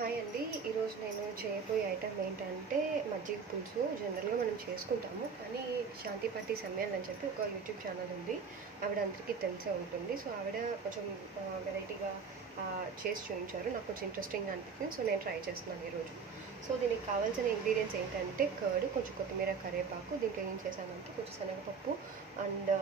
Hi అండి. ఈరోజు నేను చేయబోయే ఐటెం ఏంటంటే మజ్జిగ పులుసు. జనరల్గా మనం చేసుకుంటాము, కానీ శాంతి పట్టి సమ్యాన్ అని చెప్పి ఒక యూట్యూబ్ ఛానల్ ఉంది. ఆవిడ అందరికీ తెలిసే ఉంటుంది. సో ఆవిడ కొంచెం వెరైటీగా చేసి చూపించారు. నాకు కొంచెం ఇంట్రెస్టింగ్గా అనిపించింది. సో నేను ట్రై చేస్తున్నాను ఈరోజు. సో దీనికి కావాల్సిన ఇంగ్రీడియంట్స్ ఏంటంటే కర్డ్, కొంచెం కొత్తిమీర, కరివేపాకు. దీంట్లో ఏం చేశానంటే కొంచెం శనగపప్పు అండ్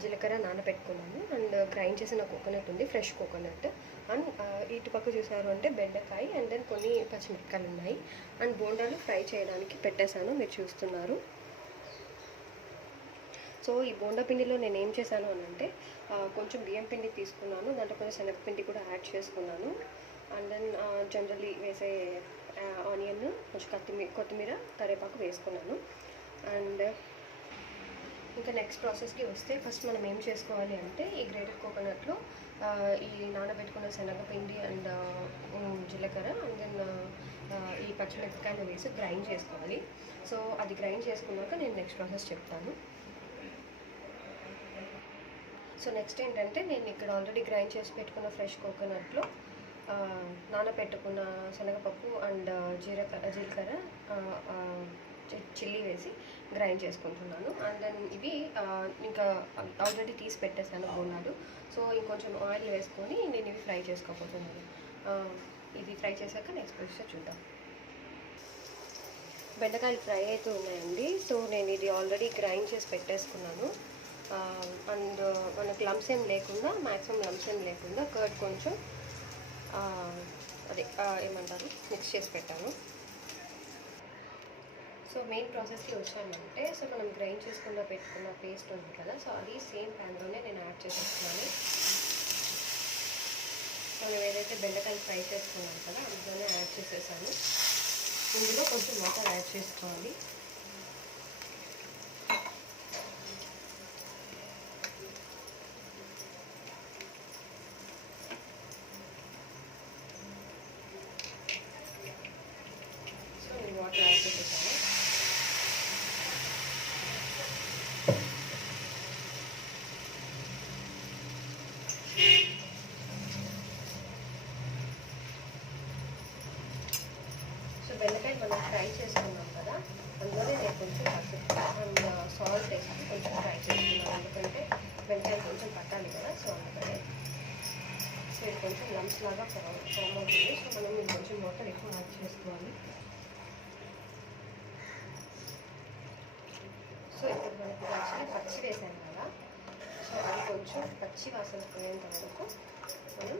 జీలకర్ర నానబెట్టుకున్నాను. అండ్ గ్రైండ్ చేసిన కోకోనట్ ఉంది, ఫ్రెష్ కోకోనట్. అండ్ ఇటు పక్క చూసారు అంటే బెండకాయ అండ్ దెన్ కొన్ని పచ్చిమిరపకాయలు ఉన్నాయి. అండ్ బోండాలు ఫ్రై చేయడానికి పెట్టేశాను, మీరు చూస్తున్నారు. సో ఈ బోండా పిండిలో నేను ఏం చేశాను అని అంటే కొంచెం బియ్యం పిండి తీసుకున్నాను, దాంట్లో కొంచెం శనగపిండి కూడా యాడ్ చేసుకున్నాను. అండ్ దెన్ జనరల్లీ వేసే ఆనియన్, కొంచెం కొత్తిమీర, కరివేపాకు వేసుకున్నాను. అండ్ ఇంకా నెక్స్ట్ ప్రాసెస్కి వస్తే ఫస్ట్ మనం ఏం చేసుకోవాలి అంటే ఈ గ్రేటెడ్ కోకోనట్లో ఈ నానబెట్టుకున్న శనగపిండి అండ్ జీలకర్ర అండ్ దెన్ ఈ పచ్చిమిరపకాయలు వేసి గ్రైండ్ చేసుకోవాలి. సో అది గ్రైండ్ చేసుకున్నాక నేను నెక్స్ట్ ప్రాసెస్ చెప్తాను. సో నెక్స్ట్ ఏంటంటే నేను ఇక్కడ ఆల్రెడీ గ్రైండ్ చేసి పెట్టుకున్న ఫ్రెష్ కోకోనట్లో నానబెట్టుకున్న శనగపప్పు అండ్ జీలకర్ర చిల్లీ వేసి గ్రైండ్ చేసుకుంటున్నాను. అండ్ దెన్ ఇవి ఇంకా ఆల్రెడీ తీసి పెట్టేసాను బోనాలు. సో ఇంకొంచెం ఆయిల్ వేసుకొని నేను ఇవి ఫ్రై చేసుకోబోతున్నాను. ఇది ఫ్రై చేశాక నెక్స్ట్ ప్రాసెస్ చూద్దాం. బెండకాయలు ఫ్రై అయితే ఉన్నాయండి. సో నేను ఇది ఆల్రెడీ గ్రైండ్ చేసి పెట్టేసుకున్నాను. అండ్ మనకు లమ్స్ ఏం లేకుండా, మ్యాక్సిమం లమ్స్ ఏం లేకుండా కర్డ్ కొంచెం అదే ఏమంటారు మిక్స్ చేసి పెట్టాను. సో మెయిన్ ప్రాసెస్కి వచ్చానంటే, సో మనం గ్రైండ్ చేసుకున్న పెట్టుకున్న పేస్ట్ ఉంది కదా, సో అది సేమ్ ప్యాన్లోనే నేను యాడ్ చేసేస్తున్నాను. మనం ఏదైతే బెండకాయలు ఫ్రై చేసుకున్నాం కదా అందులోనే యాడ్ చేసేసాను. ఇందులో కొంచెం వాటర్ యాడ్ చేసుకోవాలి. సో వాటర్ యాడ్ చేసేసాను. సో బెండకాయలు మనం ఫ్రై చేసుకున్నాం కదా, అందులోనే నేను కొంచెం పసుపు అండ్ సాల్ట్ వేసి కొంచెం ఫ్రై చేసుకున్నాను. ఎందుకంటే బెండకాయలు కొంచెం పట్టాలి కదా, సో అందుకనే. సో ఇది కొంచెం లమ్స్ లాగా ఫామ్ అవుతుంది. సో మనం ఇది కొంచెం వాటర్ ఎక్కువ యాడ్ చేసుకోవాలి. సో ఇప్పుడు మనకి యాక్చువల్లీ పచ్చి వేసాను కదా, సో అది కొంచెం పచ్చి వాసన పోయేంత వరకు మనం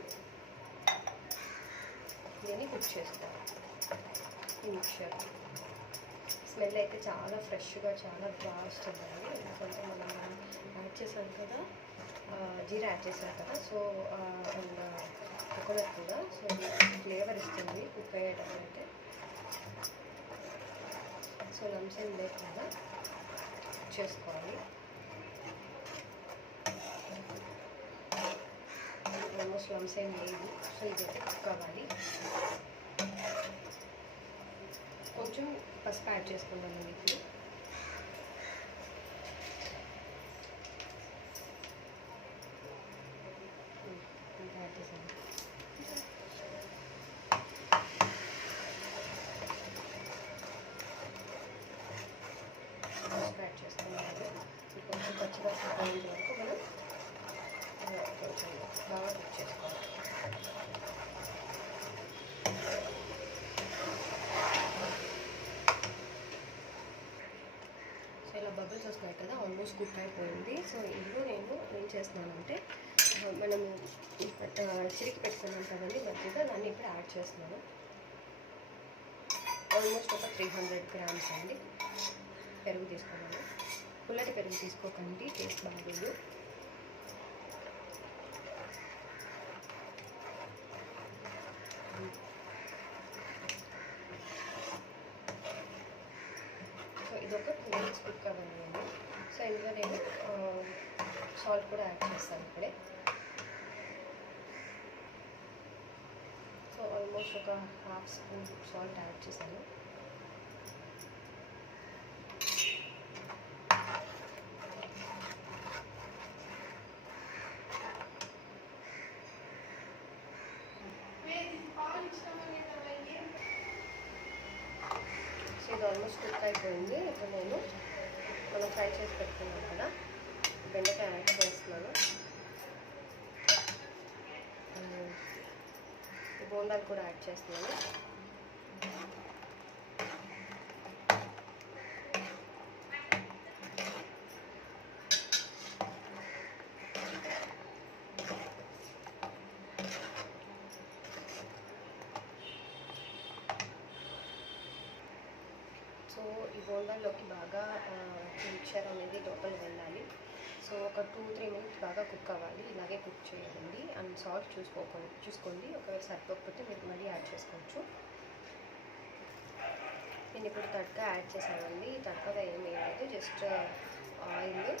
దీన్ని కుక్ చేసుకోవాలి. ఈ మిక్చర్ స్మెల్ అయితే చాలా ఫ్రెష్గా చాలా బాగా వస్తుందండి. ఎందుకంటే మనం యాడ్ చేసాం కదా, జీరా యాడ్ చేసాం కదా, సో అండ్ కోకోనట్ కూడా, సో ఫ్లేవర్ ఇస్తుంది కుక్ అయ్యేటప్పుడు అయితే. సో లమ్స్ ఏం లేకుండా చేసుకోవాలి. ఆల్మోస్ట్ లమ్స్ ఏం లేదు. సో ఇదైతే కుక్ అవ్వాలి. కొంచెం పసుపు యాడ్ చేసుకుంటాను ఇప్పుడు. ఇంకా యాడ్ చేసాను. పసుపు యాడ్ చేసుకున్నాను. కొంచెం పచ్చిగా పోయేంత వరకు మనం కొంచెం బాగా కుక్ చేసుకోవాలి. సో ఇలా బబుల్స్ వస్తున్నాయి కదా, ఆల్మోస్ట్ కుక్ అయిపోయింది. సో ఇందులో నేను ఏం చేస్తున్నానంటే మనము చిరికి పెట్టుకున్నాం కదండి మజ్జిగ, దాన్ని ఇప్పుడు యాడ్ చేస్తున్నాను. ఆల్మోస్ట్ ఒక 300 గ్రామ్స్ అండి పెరుగు తీసుకున్నాను. పుల్లటి పెరుగు తీసుకోకండి, టేస్ట్ బాగోదు. సో ఇదొక 2 మినిట్స్ కుక్ అవ్వండి. సో ఇందులో నేను సాల్ట్ కూడా యాడ్ చేస్తాను ఇప్పుడే. సో ఆల్మోస్ట్ ఒక హాఫ్ స్పూన్ సాల్ట్ యాడ్ చేశాను. ఆల్మోస్ట్ కుక్ అయిపోయింది. ఇప్పుడు నేను మనం ఫ్రై చేసి పెట్టుకున్నాం కదా బెండకాయ యాడ్ చేస్తున్నాను. బోండాలు కూడా యాడ్ చేస్తున్నాను. సో ఈ బోండాల్లోకి బాగా మిక్చర్ అనేది లోపల వెళ్ళాలి. సో ఒక 2-3 మినిట్స్ బాగా కుక్ అవ్వాలి. ఇలాగే కుక్ చేయండి. అండ్ సాల్ట్ చూసుకోండి. ఒకవేళ సరిపోకపోతే మీరు మళ్ళీ యాడ్ చేసుకోవచ్చు. నేను ఇప్పుడు తడక యాడ్ చేశానండి. తడకగా ఏమీ లేదు, జస్ట్ ఆయిల్,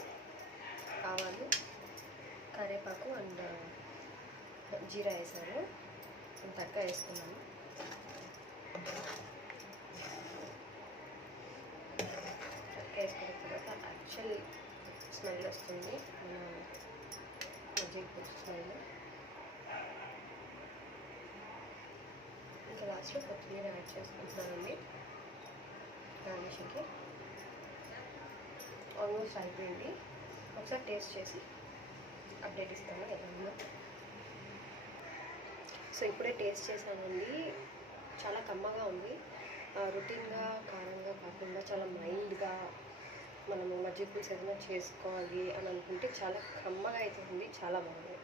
ఆవాలు, కరివేపాకు అండ్ జీరా వేసాను. నేను తడక వేసుకున్నాను. వేసుకున్న తర్వాత యాక్చువల్ స్మెల్ వస్తుంది, మన మజ్జిగ పులుసు స్మెల్. ఇంకా లాస్ట్లో కొత్తిమీర యాడ్ చేసుకుంటున్నానండి గార్నిషింగ్కి. ఆల్మోస్ట్ అయిపోయింది. ఒకసారి టేస్ట్ చేసి అప్డేట్ ఇస్తాను ఎలా ఉందో. సో ఇప్పుడే టేస్ట్ చేశానండి. చాలా కమ్మగా ఉంది. రొటీన్గా కారంగా కాకుండా చాలా మైల్డ్గా మనము మజ్జిగ పులుసు ఏదైనా చేసుకోవాలి అని అనుకుంటే చాలా కమ్మగా అయితే ఉంది. చాలా బాగుంది.